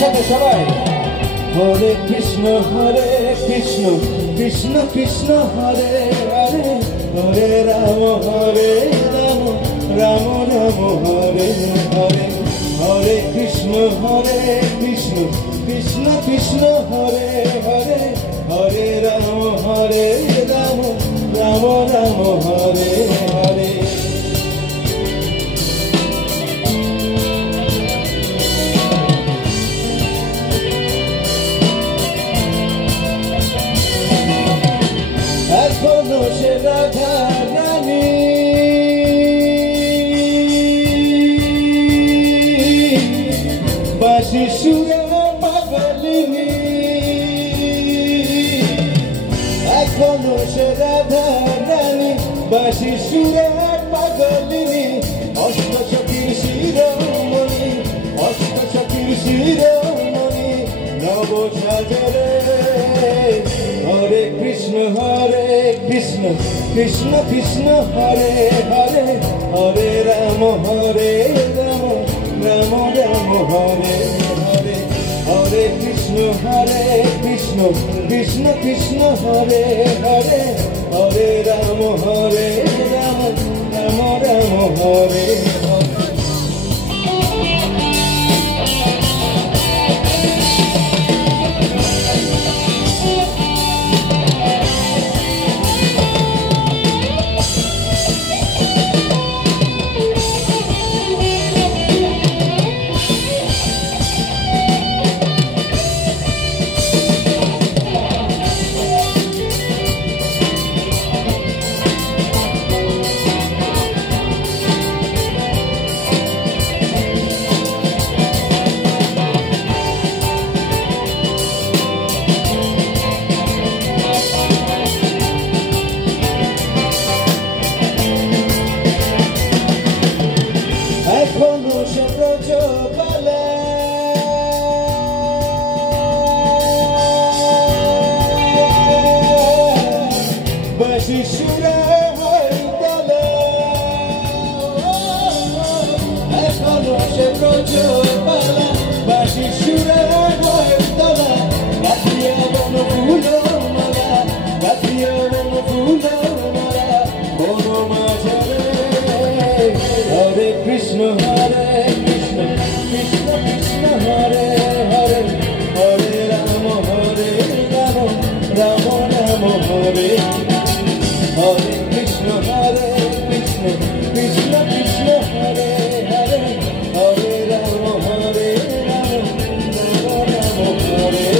একসাথে সবাই হরে কৃষ্ণ কৃষ্ণ কৃষ্ণ হরে হরে হরে রাম রাম রাম হরে হরে হরে কৃষ্ণ কৃষ্ণ কৃষ্ণ হরে হরে হরে রাম রাম রাম হরে হরে এখনো সে রাধা রানী বাঁশি সুরে পাগলিনী এখনো সে রাধা রানী বাঁশি সুরে পাগলিনী অষ্টসখীর শিরোমণি অষ্টসখীর শিরোমণি নব সাজরে হরে কৃষ্ণ কৃষ্ণ কৃষ্ণ হরে হরে হরে রাম রাম রাম হরে হরে হরে কৃষ্ণ কৃষ্ণ কৃষ্ণ হরে হরে হরে রাম রাম রাম হরে হরে বাঁশি সুরে হইতালে এখনো সে ব্রজবালা বাঁশি সুরে হইতালে গাথিয়া বন ফুল মালা গাথিয়া বন ফুল মালা বন মাঝরে হরে কৃষ্ণ কৃষ্ণ কৃষ্ণ হরে হরে হরে রাম রাম রাম হরে হরে কৃষ্ণ কৃষ্ণ কৃষ্ণ হরে হরে হরে রাম রাম রাম হরে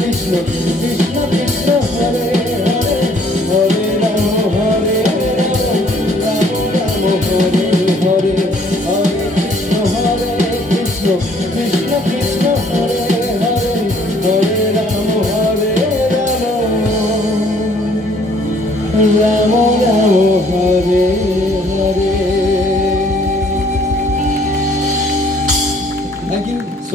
Krishna Krishna